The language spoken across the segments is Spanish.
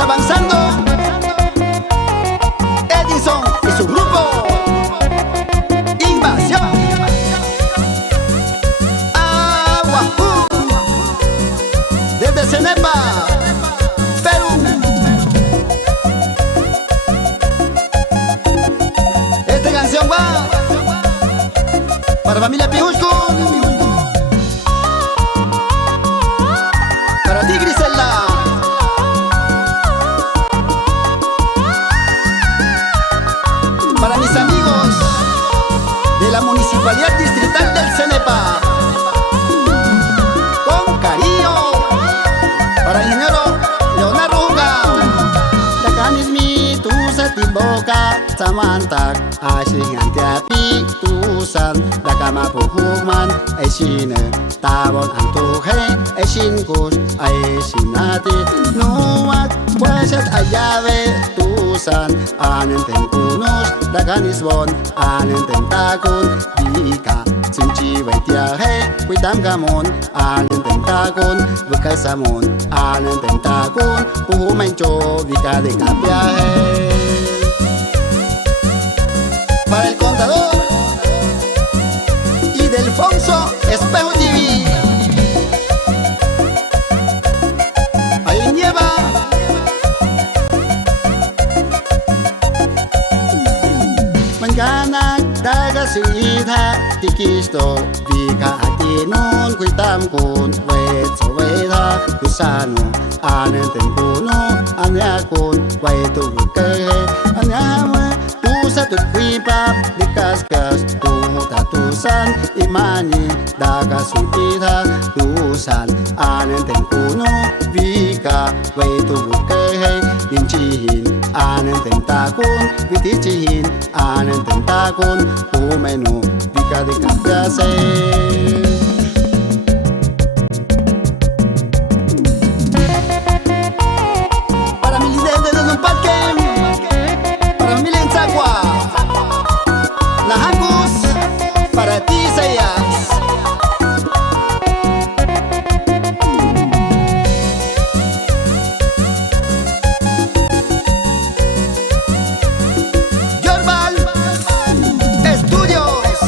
avanzando. Edison y su grupo Invasión. Agua desde Cenepa, Perú. Esta canción va para familia Pijuscu, para ti, Griselda. Para mis amigos de la Municipalidad Distrital del Cenepa, con cariño, para el ingeniero Leonardo Uga. Dakanismi tusa timboka samantak asing antiapi tusan dakama puhukman esine tabon antuhe esin kus esinati nuat wasat ayave tusan anenten kunus dakanisbon anenten takun bika sinci wetiahe witam gamon anenten takun bekasamon anenten takun puhumencho bika de capiahe. Para el contador y Delfonso Espejo TV. Ahí nieva. Mañana daga sita tikisto vika atinon kuitam kun wet soweta kusano anenten kuno anyakun waitu ke anyama satu kuipap di kaskas tatusan imani daga sukita tusan anenten kuno vika waitu bukehe dincihin anenten takun viticihin anenten takun umenu vika di kapiase. Para ti, Sayas. Yorbal Estudios.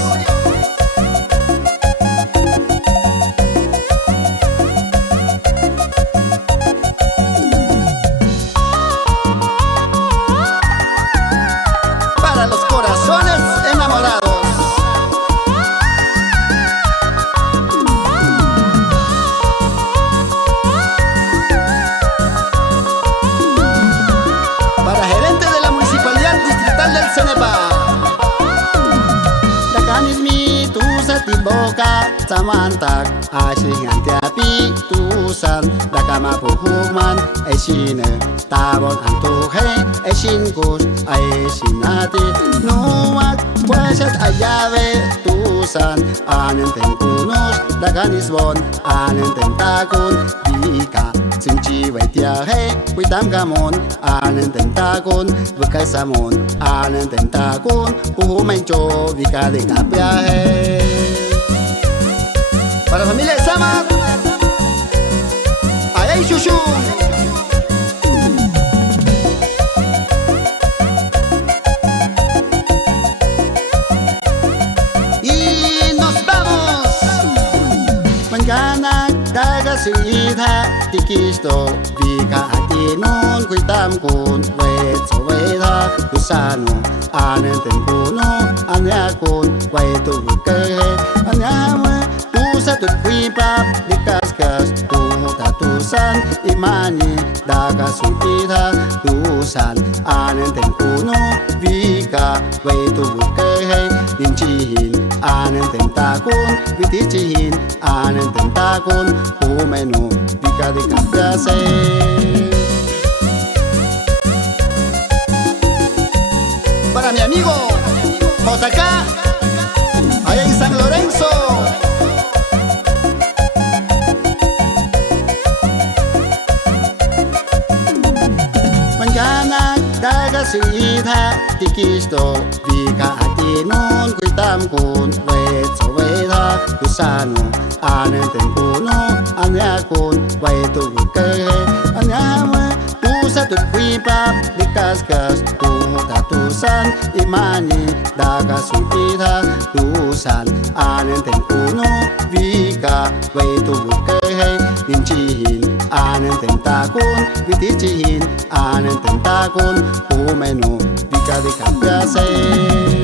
Para los corazones enamorados. Del Cenepa. Dakanismi tusa timboka samantak asing antiapi tusan dakama puhukman esine tabon antuhe esin kus esinati nuat wasat ayave tusan anenten kunus dakanisbon anenten takun bika sinci wetiahe witam gamon anenten takun bekasamon anenten takun puhumencho vika de capiahe. Para familia de Sama, Ayay Shushu. Y nos vamos. Mañana daga sita tikisto vika atinon kuitam kun wet soweta kusano anenten kuno anyakun waitu bukehe anyama satu kuipap di kaskas tatusan imani daga sukita tusan anenten kuno vika waitu bukehe dincihin anenten takun viticihin anenten takun umenu vika di kapiase. Para mi amigo JK allá en San Lorenzo. Mañana daga sita tikisto vika atinon kuitam kun wet soweta kusano anenten kuno anyakun waitu bukehe anyama sa tut kui pap dikas kas tu tatusan imani daga suita tusan anen ten kuno vika wei tu ke hey nin chi hin anen ten takun viti chi hin anen ten takun pu menu vika de kapya se